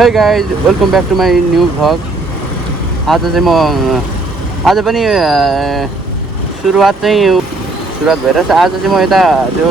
Hey guys, welcome back to my new vlog. आज चाहिँ म आज पनि सुरुवात भइरहेछ। आज चाहिँ म यता त्यो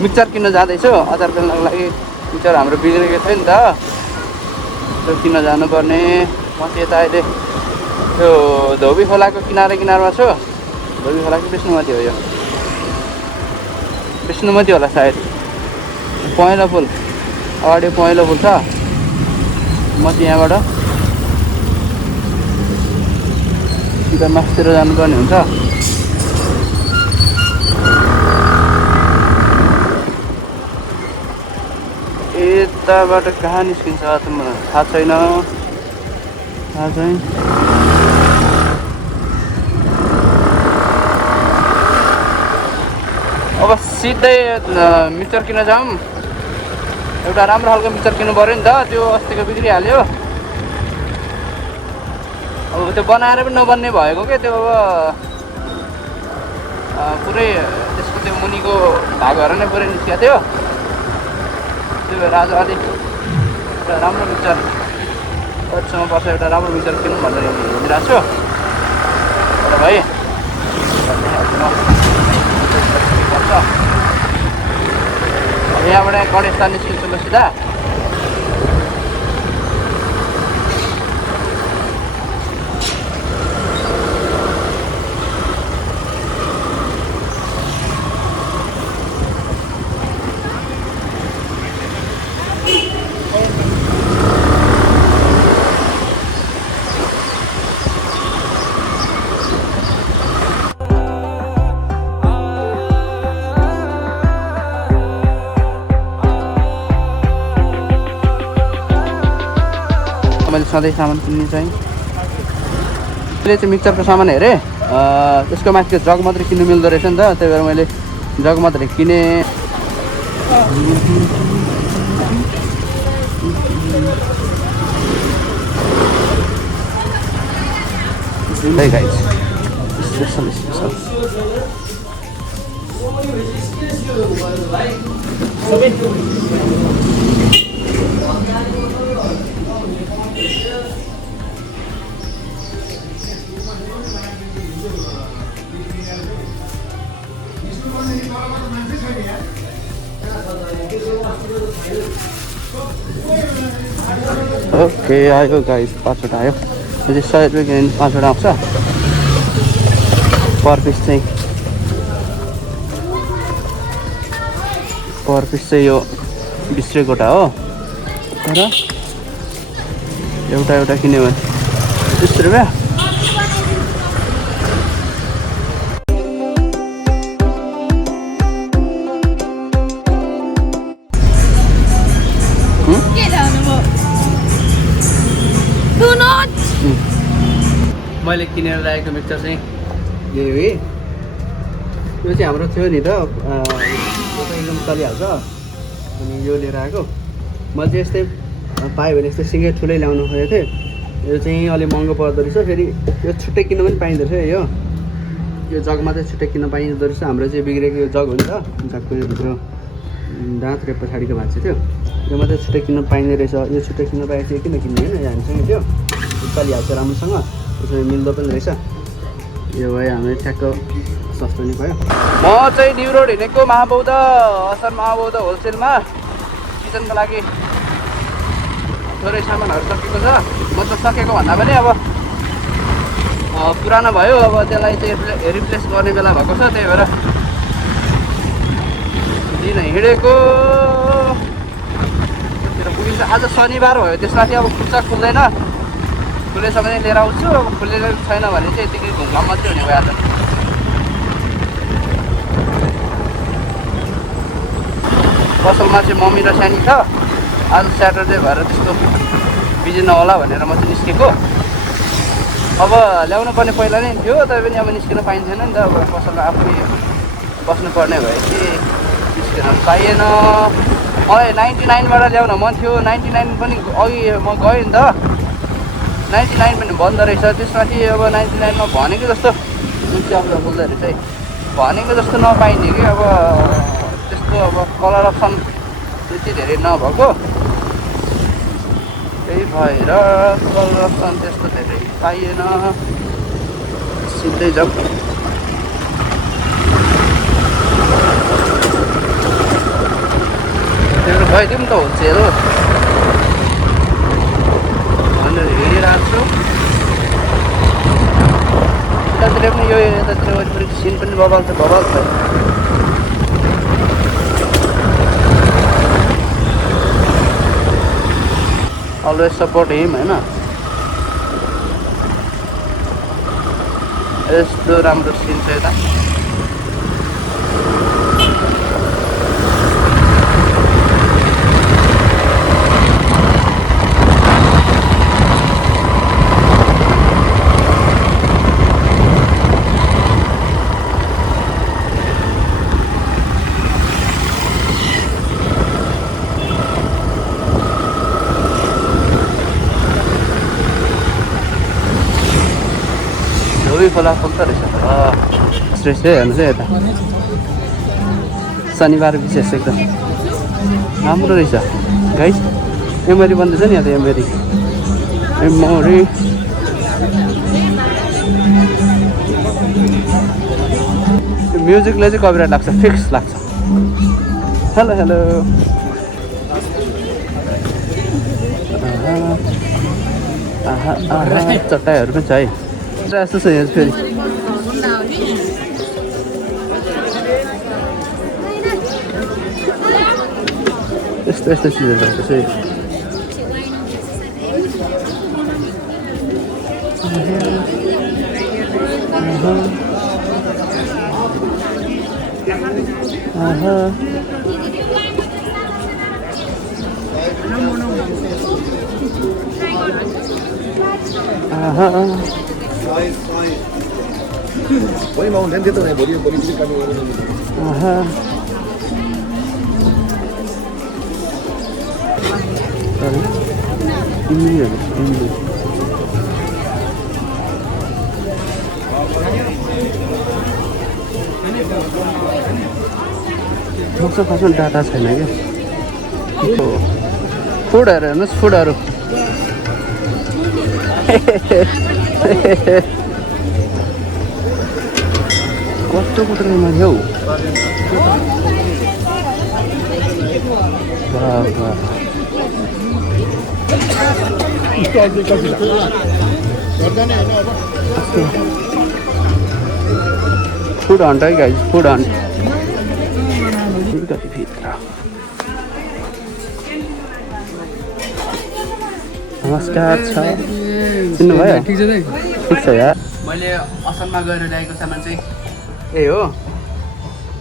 मिक्सचर किन्न जाँदैछु। अचार पेल्नको लागि मिक्सचर हाम्रो बिग्रेको थियो नि त, त्यो किन्न जानुपर्ने। म चाहिँ यता अहिले त्यो धोबी खोलाको किनारमा छु। धोबी खोलाको विष्णुमती हो, यो विष्णुमती होला सायद। पहेँलो पुल अगाडि पहेँलो पुल छ। म चाहिँ यहाँबाट सिधा मासतिर जानुपर्ने हुन्छ। यताबाट कहाँ निस्किन्छ त मलाई थाहा छैन। अब सिधै मिक्सचर किन्न जाऊँ। एउटा राम्रो खालको मिक्सचर किन्नु पऱ्यो नि त, त्यो अस्तिको बिग्रिहाल्यो। अब त्यो बनाएर पनि नबन्ने भएको के, त्यो अब पुरै त्यसको त्यो मुनिको भागहरू नै पुरै निस्किएको थियो। त्यो भएर आज अलिक एउटा राम्रो मिक्सचर कतिसम्म पर्छ एउटा राम्रो मिक्सचर किनौँ भनेर हिँडिरहेको छु। तर भाइ यहाँबाट गणेशता निस्किन्छु म सिधा। मैले सधैँ सामान किन्ने चाहिँ मैले चाहिँ मिक्सचरको सामान हेरेँ, त्यसको माथि जग मात्रै किन्नु मिल्दो रहेछ नि त। त्यही भएर मैले जग मात्रै किनेँ। Hey guys, special. ओके आयो गाइस, 5वटा आयो। यो चाहिँ 100 रुपियाँ किनभने 5वटा आउँछ। पर पिस चाहिँ यो 20 रुपियाँकोटा हो। तर एउटा किन्यो भने 30 रुपियाँ। मैले किनेर ल्याएको मिक्सचर चाहिँ यही हो। यो चाहिँ हाम्रो थियो नि त, यो त एकदम चलिहाल्छ। अनि यो लिएर आएको। मैले चाहिँ यस्तै पाएँ भने यस्तै सिँगै ठुलै ल्याउनु खोजेको थिएँ। यो चाहिँ अलिक महँगो पर्दो रहेछ। फेरि यो छुट्टै किन्न पनि पाइँदो रहेछ। यो जगमा चाहिँ छुट्टै किन्न पाइँदो रहेछ। हाम्रो चाहिँ बिग्रेको यो जग हो नि त, जगको यो भित्र दाँत रे पछाडिको भाग चाहिँ थियो, यो मात्रै छुट्टै किन्न पाइने रहेछ। यो छुट्टै किन्न पाए चाहिँ किन किन्ने होइन, हामीसँग थियो, चलिहाल्छ राम्रोसँग। त्यसरी मिल्दो पनि रहेछ। यो भयो हाम्रो ठ्याक्क सस्तो नि भयो। म चाहिँ न्यु रोड हिँडेको महाबौद्ध असन महाबौद्ध होलसेलमा किचनको लागि थोरै सामानहरू सकेको छ। मतलब सकेको भन्दा पनि अब पुरानो भयो, अब त्यसलाई चाहिँ रिप्लेस गर्ने बेला भएको छ। त्यही भएर दिन हिँडेकोतिर पुगिन्छ। आज शनिबार भयो, त्यसमा चाहिँ अब खुल्छ खुल्दैन, खुलेछ भने लिएर आउँछु। अब खुलेको छैन भने चाहिँ यतिकै घुमघाम मात्रै हुने भयो। आज पसलमा चाहिँ मम्मी र सानी छ। आज स्याटरडे भएर त्यस्तो बिजी नहोला भनेर म चाहिँ निस्केको। अब ल्याउनु पर्ने पहिला नै थियो, तर पनि अब निस्किन पाइन्थेन नि त। अब पसलमा आफै बस्नुपर्ने भएपछि निस्किन पाइएन। 99बाट ल्याउन मन थियो। 99 पनि अघि म गएँ नि त, 99 पनि बन्द रहेछ। त्यसमाथि अब 99मा भनेको जस्तो जुन चाहिँ अब बोल्दो रहेछ है, भनेको जस्तो नपाइने कि। अब त्यस्तो अब कलर अप्सन त्यति धेरै नभएको त्यही भएर कलरसन त्यस्तो धेरै पाइएन, सिधै जाउँ। त्यहाँबाट गइदिउँ त होलसेल भनेर हेरिरहेको छु। यतातिर पनि यो यतातिर वरिपरि सिन पनि बबाल छ। अलवेज सपोर्ट हिम होइन। यस्तो राम्रो सिन छ यता। खोला खोल्छ रहेछ रहेछ हेर्नुहोस् है यता शनिबार विशेष एकदम राम्रो रहेछ गाइस। एमरी बन्दैछ नि यहाँ त एमरी म्युजिकले चाहिँ कपिराइट लाग्छ, फिक्स लाग्छ। हेलो हेलो चट्टाइहरू पनि छ है। यस्तो छ यहाँ फेरि यस्तो चिजहरू छ त्यसै। Poi mau nanti tuh nih body sih kami orang ini. Ini ya, ini. Maksud pasal data छैन के फुडहरू हेर्नुहोस् फुडहरू कस्तो कुटरमा थियो फुड हन्ट है गाइस, फुड हन्ट। नमस्कार छ चिन्नुभयो? ठिक छ यार। मैले असलमा गएर ल्याएको सामान चाहिँ ए हो,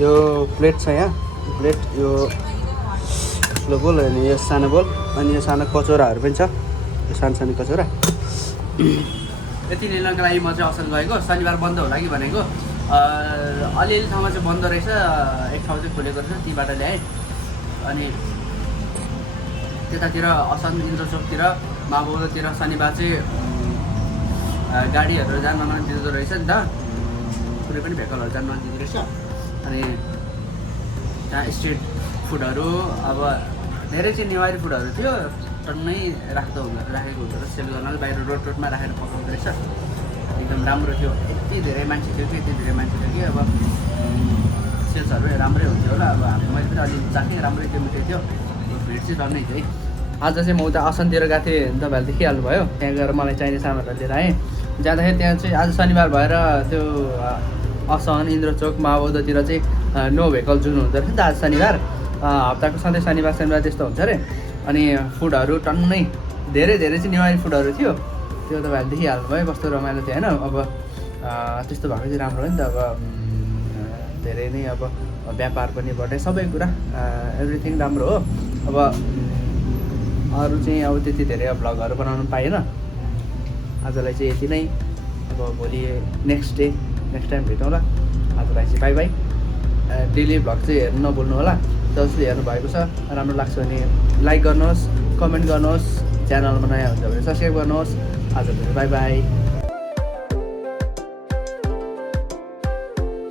यो प्लेट छ यहाँ, प्लेट यो ठुलो बोल अनि यो सानो बोल अनि यो सानो कचौराहरू पनि छ, यो सानो कचौरा। यति लिनको लागि म चाहिँ असल गएको। शनिबार बन्द होला कि भनेको, अलिअलि ठाउँमा चाहिँ बन्द रहेछ, एक ठाउँ चाहिँ खोलेको रहेछ, तीबाट ल्याएँ। अनि त्यतातिर असन इन्द्रचोकतिर माबौतिर शनिबार चाहिँ गाडीहरू जान नदिँदो रहेछ नि त, कुनै पनि भेकलहरू जान नदिँदो रहेछ। अनि त्यहाँ स्ट्रिट फुडहरू अब धेरै चाहिँ नेवारी फुडहरू थियो, टन्नै राखेको हुँदो रहेछ, सेल गर्नलाई बाहिर रोडमा राखेर पकाउँदो रहेछ। एकदम राम्रो थियो, यति धेरै मान्छे थियो कि अब सेल्सहरू राम्रै हुन्थ्यो होला। अब मैले पनि अलिक चाखेँ, राम्रै थियो, मिठै थियो, भिड चाहिँ टन्नै थियो है। आज चाहिँ म उता असनतिर गएको थिएँ, तपाईँहरूले देखिहाल्नुभयो। त्यहाँ गएर मलाई चाहिने सामानहरू लिएर आएँ। जाँदाखेरि त्यहाँ चाहिँ आज शनिबार भएर त्यो असन इन्द्रचोक माओवादीतिर चाहिँ नो भेकल जुन हुँदो रहेछ नि त आज शनिबार, हप्ताको सधैँ शनिबार त्यस्तो हुन्छ अरे। अनि फुडहरू टन्नै धेरै चाहिँ नेवारी फुडहरू थियो, त्यो तपाईँहरूले देखिहाल्नुभयो कस्तो रमाइलो थियो होइन। अब त्यस्तो भएको चाहिँ राम्रो हो नि त। अब धेरै नै अब व्यापार पनि बढ्ने, सबै कुरा एभ्रिथिङ राम्रो हो। अब अरू चाहिँ अब त्यति धेरै भ्लगहरू बनाउनु पाएन, आजलाई चाहिँ यति नै। अब भोलि नेक्स्ट टाइम भेटौँला। आजलाई चाहिँ बाई बाई। डेली भ्लग चाहिँ हेर्नु नभुल्नु होला। जसले हेर्नुभएको छ राम्रो लाग्छ भने लाइक गर्नुहोस्, कमेन्ट गर्नुहोस्, च्यानलमा नयाँ हुन्छ भने सब्सक्राइब गर्नुहोस्। आज बाई बाई।